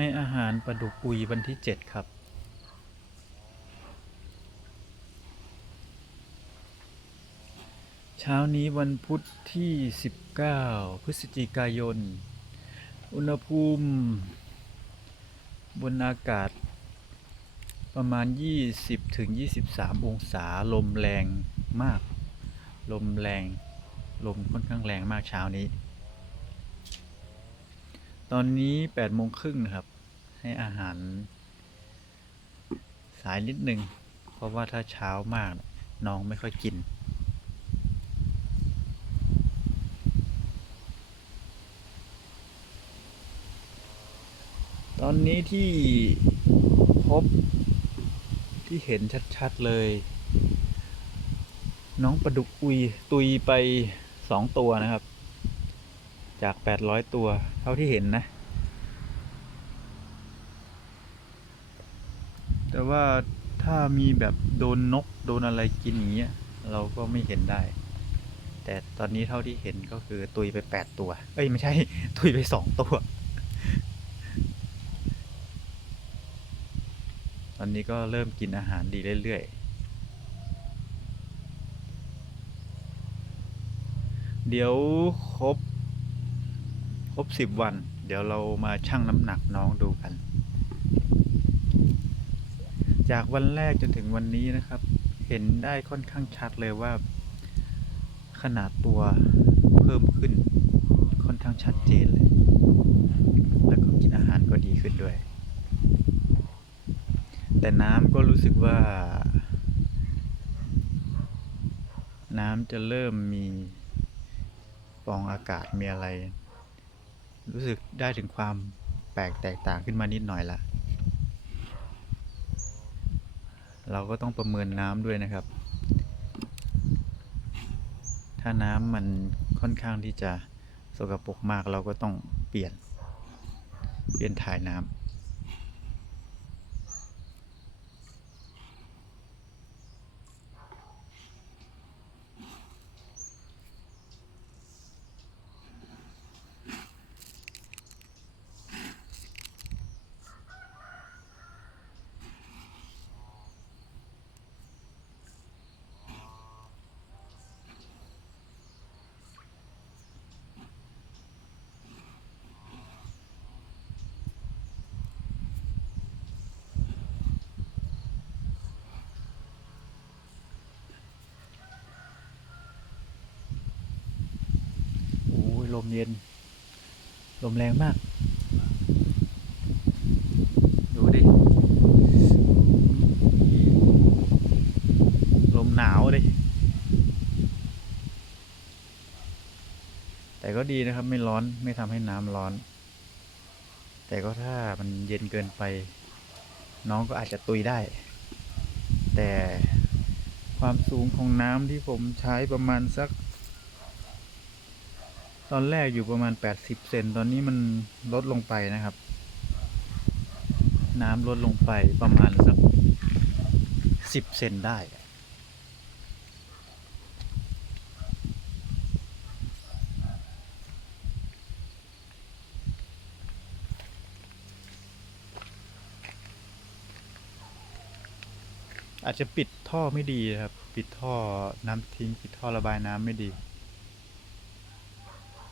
ให้อาหารปลาดุกอุยวันที่เจ็ดครับ เช้านี้วันพุธที่ 19 พฤศจิกายน อุณหภูมิ บนอากาศ ประมาณ 20ถึง23 องศา ลมแรงมาก ลมแรง ลมค่อนข้างแรงมากเช้านี้ ตอนนี้8โมงครึ่งนะครับ ให้อาหาร สายนิดหนึ่ง เพราะว่าถ้าเช้ามากน้องไม่ค่อยกิน ตอนนี้ที่พบที่เห็นชัด ๆ เลย น้องปลาดุกอุยตุยไปสองตัวนะครับ จากแปดร้อยตัว เท่าที่เห็นนะ แต่ว่าถ้ามีแบบโดนนกโดนอะไรกินอย่างเงี้ยเราก็ไม่เห็นได้ แต่ตอนนี้เท่าที่เห็นก็คือตุยไปแปดตัว เอ้ย ไม่ใช่ ตุยไปสองตัว ตอนนี้ก็เริ่มกินอาหารดีเรื่อย ๆเดี๋ยวครบ รบสิบวัน เดี๋ยวเรามาชั่งน้ำหนักน้องดูกัน จากวันแรกจนถึงวันนี้นะครับ เห็นได้ค่อนข้างชัดเลยว่า ขนาดตัวเพิ่มขึ้นค่อนข้างชัดเจนเลย แล้วก็กินอาหารก็ดีขึ้นด้วย แต่น้ำก็รู้สึกว่า น้ำจะเริ่มมีฟองอากาศมีอะไร รู้สึกได้ถึงความแปลกแตกต่างขึ้นมานิดหน่อยละเราก็ต้องประเมินน้ำด้วยนะครับ ถ้าน้ำมันค่อนข้างที่จะสกปรกมากเราก็ต้องเปลี่ยน เปลี่ยนถ่ายน้ำ มเย็น ลมแรงมาก ดูดิ ลมหนาวดิ แต่ก็ดีนะครับไม่ร้อนไม่ทำให้น้ำร้อน แต่ก็ถ้ามันเย็นเกินไป น้องก็อาจจะตุยได้ แต่ความสูงของน้ำที่ผมใช้ประมาณสัก ตอนแรกอยู่ประมาณ 80 เซนตอนนี้มันลดลงไปนะครับ น้ำลดลงไปประมาณสัก 10 เซนได้อาจจะปิดท่อไม่ดีครับ ปิดท่อน้ำทิ้ง ปิดท่อระบายน้ำไม่ดี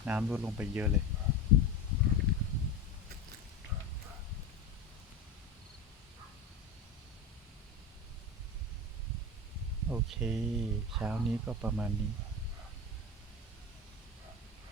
น้ำลดลงไปเยอะเลย โอเค เช้านี้ก็ประมาณนี้